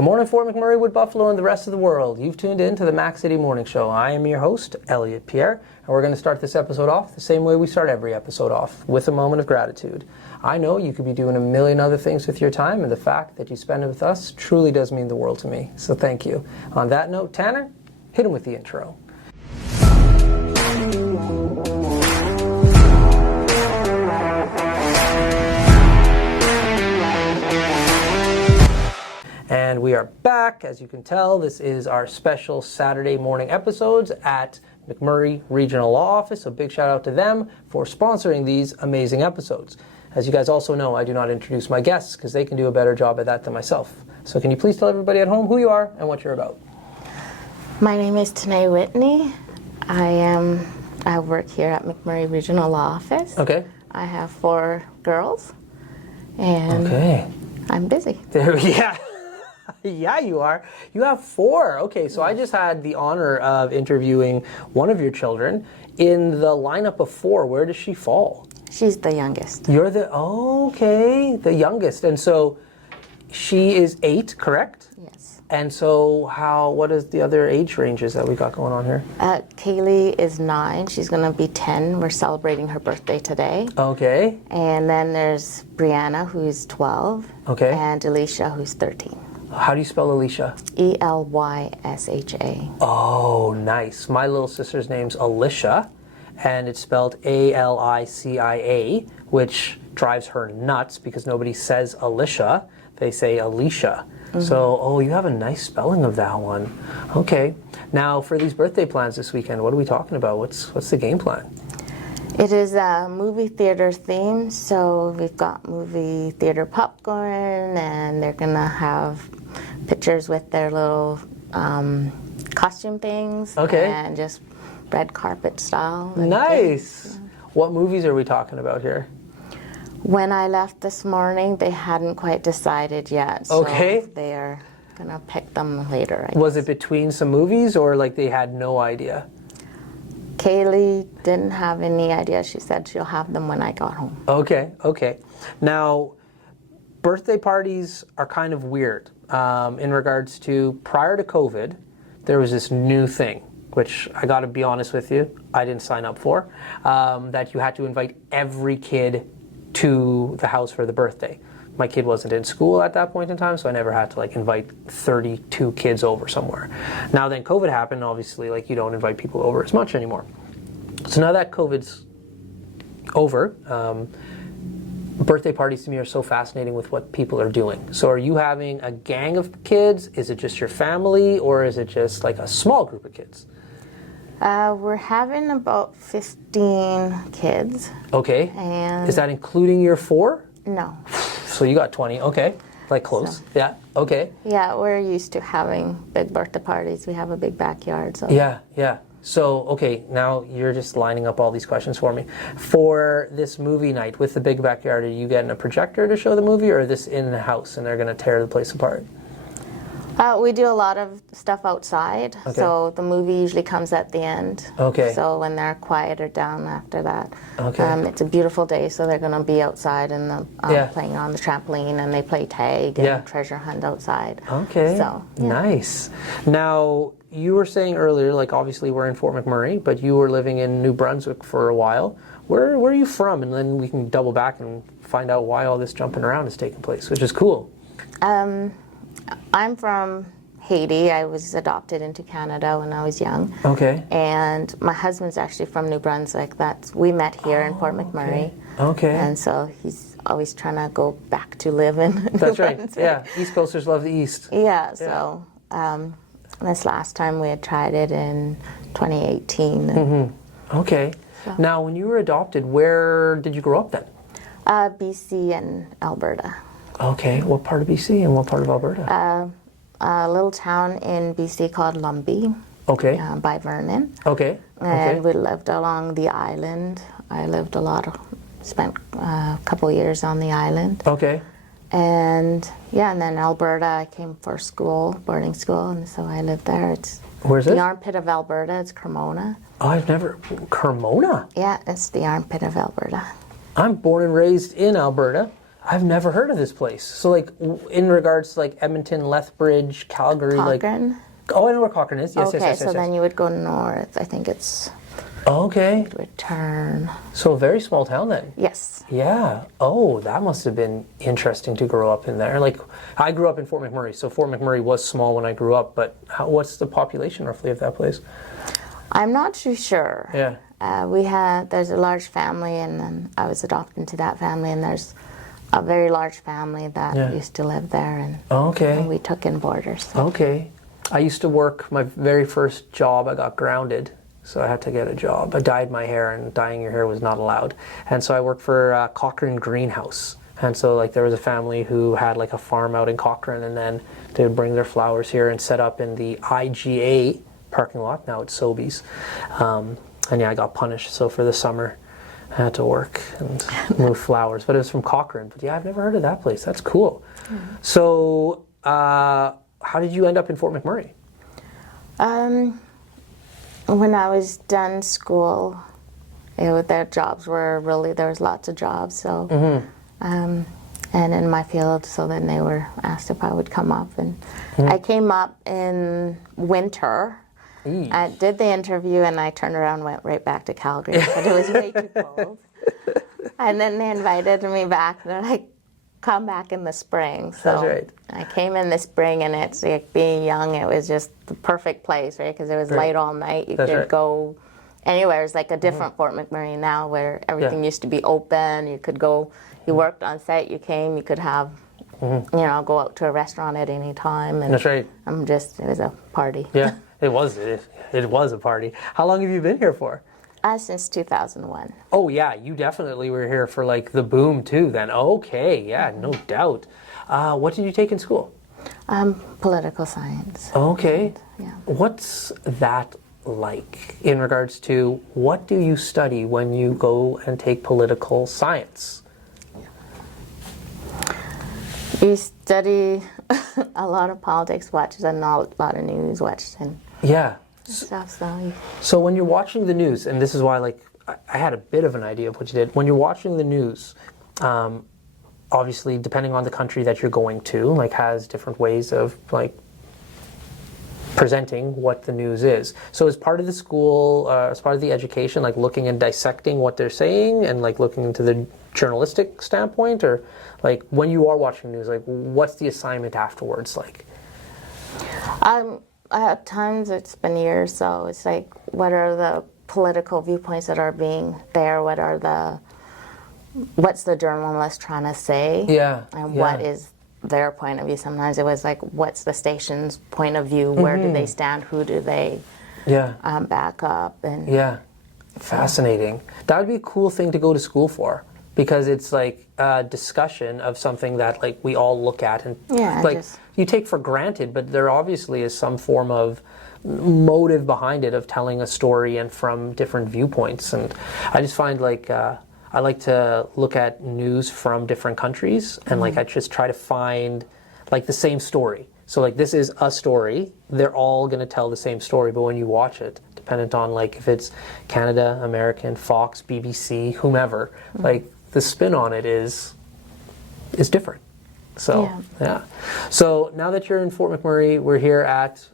Good morning, Fort McMurray, Wood Buffalo, and the rest of the world. You've tuned in to the Mac City Morning Show. I am your host, Elliot Pierre, and we're going to start this episode off the same way we start every episode off, with a moment of gratitude. I know you could be doing a million other things with your time, and the fact that you spend it with us truly does mean the world to me. So thank you. On that note, Tanner, hit him with the intro. And we are back. As you can tell, this is our special Saturday morning episodes at McMurray Regional Law Office. So big shout out to them for sponsoring these amazing episodes. As you guys also know, I do not introduce my guests because they can do a better job at that than myself. So can you please tell everybody at home who you are and what you're about? My name is Toune Whitney. I work here at McMurray Regional Law Office. Okay. I have 4 girls, and I'm busy. Yeah. Yeah, you are. You have 4. Okay, so I just had the honor of interviewing one of your children. In the lineup of 4, where does she fall? She's the youngest. You're the, the youngest. And so she is 8, correct? Yes. And so what is the other age ranges that we got going on here? Kaylee is 9. She's going to be 10. We're celebrating her birthday today. Okay. And then there's Brianna, who's 12. Okay. And Alicia, who's 13. How do you spell Alicia? Elysha. Oh, nice. My little sister's name's Alicia, and it's spelled Alicia, which drives her nuts because nobody says Alicia. They say Alicia. Mm-hmm. So, you have a nice spelling of that one. Okay. Now, for these birthday plans this weekend, what are we talking about? What's the game plan? It is a movie theater theme, so we've got movie theater popcorn, and they're going to have pictures with their little costume things. Okay. And just red carpet style. Nice. Yeah. What movies are we talking about here? When I left this morning, they hadn't quite decided yet. So they're going to pick them later, I guess. Was it between some movies, or like they had no idea? Kaylee didn't have any idea. She said she'll have them when I got home. Okay. Now, birthday parties are kind of weird in regards to, prior to COVID, there was this new thing, which I got to be honest with you, I didn't sign up for, that you had to invite every kid to the house for the birthday. My kid wasn't in school at that point in time, so I never had to invite 32 kids over somewhere. Now then COVID happened, obviously you don't invite people over as much anymore. So now that COVID's over, birthday parties to me are so fascinating with what people are doing. So are you having a gang of kids? Is it just your family, or is it just a small group of kids? We're having about 15 kids. Okay. And is that including your 4? No. So you got 20, okay. Close. So, yeah, okay. Yeah, we're used to having big birthday parties. We have a big backyard. So. Yeah. So, okay, now you're just lining up all these questions for me. For this movie night with the big backyard, are you getting a projector to show the movie, or is this in the house and they're going to tear the place apart? We do a lot of stuff outside, so the movie usually comes at the end. Okay. So when they're quieter down after that. Okay. It's a beautiful day, so they're going to be outside and playing on the trampoline, and they play tag and treasure hunt outside. Okay. So, nice. Now, you were saying earlier, obviously we're in Fort McMurray, but you were living in New Brunswick for a while. Where are you from? And then we can double back and find out why all this jumping around is taking place, which is cool. I'm from Haiti. I was adopted into Canada when I was young. Okay. And my husband's actually from New Brunswick. We met here in Fort McMurray. Okay. And so he's always trying to go back to live in New That's right. Brunswick. Yeah. East Coasters love the East. Yeah. So this last time we had tried it in 2018. Mm-hmm. Okay. So. Now, when you were adopted, where did you grow up then? BC and Alberta. Okay, what part of BC and what part of Alberta? A little town in BC called Lumbee. Okay. By Vernon. Okay. And we lived along the island. I lived spent a couple years on the island. Okay. And then Alberta, I came for school, boarding school, and so I lived there. Where's it? The armpit of Alberta. It's Cremona. Oh, Cremona? Yeah, it's the armpit of Alberta. I'm born and raised in Alberta. I've never heard of this place. So, like, in regards to, like, Edmonton, Lethbridge, Calgary, Cochrane? Oh, I know where Cochrane is. Yes, Okay, yes. so then you would go north. I think it's Okay. return. So a very small town then. Yes. Yeah. Oh, that must have been interesting to grow up in there. Like, I grew up in Fort McMurray, so Fort McMurray was small when I grew up, but what's the population roughly of that place? I'm not too sure. Yeah. There's a large family, and then I was adopted into that family, and there's a very large family that used to live there, and we took in boarders. So. Okay. I used to work, my very first job, I got grounded, so I had to get a job. I dyed my hair, and dyeing your hair was not allowed. And so I worked for Cochrane Greenhouse. And so, like, there was a family who had, like, a farm out in Cochrane, and then they would bring their flowers here and set up in the IGA parking lot. Now it's Sobeys. And yeah, I got punished. So for the summer, I had to work and move flowers. But it was from Cochrane. But yeah, I've never heard of that place. That's cool. Mm-hmm. So how did you end up in Fort McMurray? When I was done school, their jobs were really, there was lots of jobs. So, and in my field, so then they were asked if I would come up. And I came up in winter. I did the interview, and I turned around and went right back to Calgary. But it was way too cold. And then they invited me back, and they're like, come back in the spring. So that's right. I came in the spring, and it's like being young, it was just the perfect place, right? Because it was light all night. You could go anywhere. It's like a different Fort McMurray now, where everything used to be open. You could go, you worked on site, you came, you could have, you know, go out to a restaurant at any time. And that's right. it was a party. Yeah. It was a party. How long have you been here for? Since 2001. Oh yeah, you definitely were here for like the boom too then. Okay, yeah, no doubt. What did you take in school? Political science. Okay. Yeah. What's that like in regards to what do you study when you go and take political science? You study a lot of politics, watches a lot of news, and stuff. So when you're watching the news, and this is why, like, I had a bit of an idea of what you did. When you're watching the news, obviously, depending on the country that you're going to, like, has different ways of, like, presenting what the news is. So as part of the school, as part of the education, like, looking and dissecting what they're saying and, like, looking into the journalistic standpoint, or, like, when you are watching news, like, what's the assignment afterwards like? At times it's been years, so it's like, what are the political viewpoints that are being there? What's the journalist trying to say? Yeah. And what is their point of view? Sometimes it was like, what's the station's point of view? Where do they stand? Who do they back up? And fascinating. That would be a cool thing to go to school for, because it's like a discussion of something that, like, we all look at and like you take for granted, but there obviously is some form of motive behind it of telling a story and from different viewpoints. And I just find, like, I like to look at news from different countries, and like I just try to find, like, the same story. So, like, this is a story, they're all going to tell the same story, but when you watch it, dependent on, like, if it's Canada, American, Fox, BBC, whomever, like, the spin on it is different. So, yeah. So now that you're in Fort McMurray, we're here at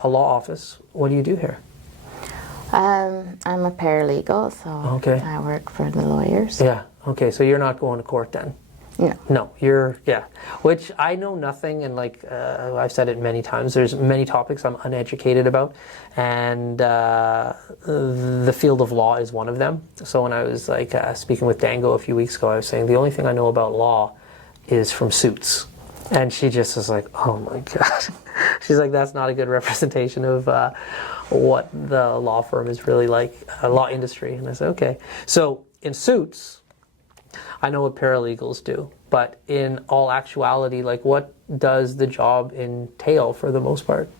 a law office. What do you do here? I'm a paralegal, so I work for the lawyers. Yeah. Okay. So you're not going to court then? No. No. Which I know nothing, and, like, I've said it many times, there's many topics I'm uneducated about, and the field of law is one of them. So when I was, like, speaking with Dango a few weeks ago, I was saying the only thing I know about law is from Suits. And she just was like, oh my God. She's like, that's not a good representation of what the law firm is really like, law industry. And I said, okay. So in Suits, I know what paralegals do, but in all actuality, like, what does the job entail for the most part?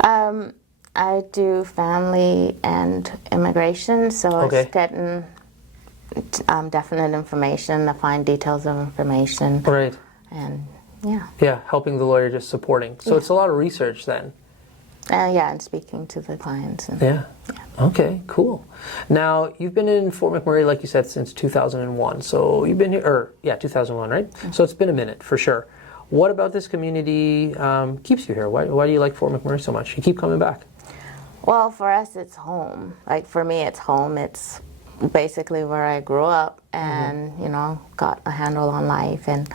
I do family and immigration, so it's getting definite information, the fine details of information. Right. And helping the lawyer, just supporting. So it's a lot of research then. And speaking to the clients. And, Yeah. Okay, cool. Now, you've been in Fort McMurray, like you said, since 2001. So you've been here, 2001, right? Mm-hmm. So it's been a minute, for sure. What about this community keeps you here? Why do you like Fort McMurray so much? You keep coming back. Well, for us, it's home. Like, for me, it's home. It's basically where I grew up and, got a handle on life. And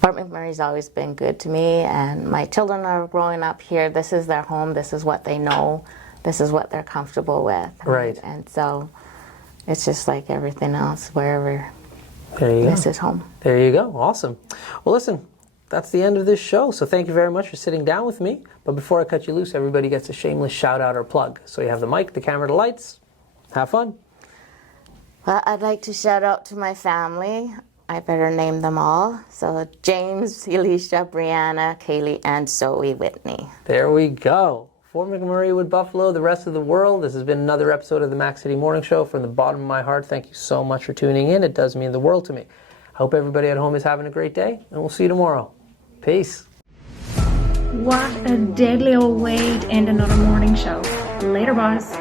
Fort McMurray's always been good to me. And my children are growing up here. This is their home. This is what they know. This is what they're comfortable with. Right. And so it's just like everything else, wherever this is home. There you go. Awesome. Well, listen, that's the end of this show. So thank you very much for sitting down with me. But before I cut you loose, everybody gets a shameless shout out or plug. So you have the mic, the camera, the lights. Have fun. Well, I'd like to shout out to my family. I better name them all. So James, Elisha, Brianna, Kaylee, and Zoe Whitney. There we go. Fort McMurray, Wood Buffalo, the rest of the world. This has been another episode of the Mac City Morning Show. From the bottom of my heart, thank you so much for tuning in. It does mean the world to me. I hope everybody at home is having a great day, and we'll see you tomorrow. Peace. What a deadly old way to end another morning show. Later, boss.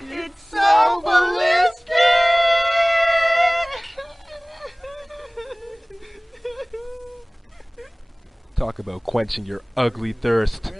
It's so ballistic! Talk about quenching your ugly thirst.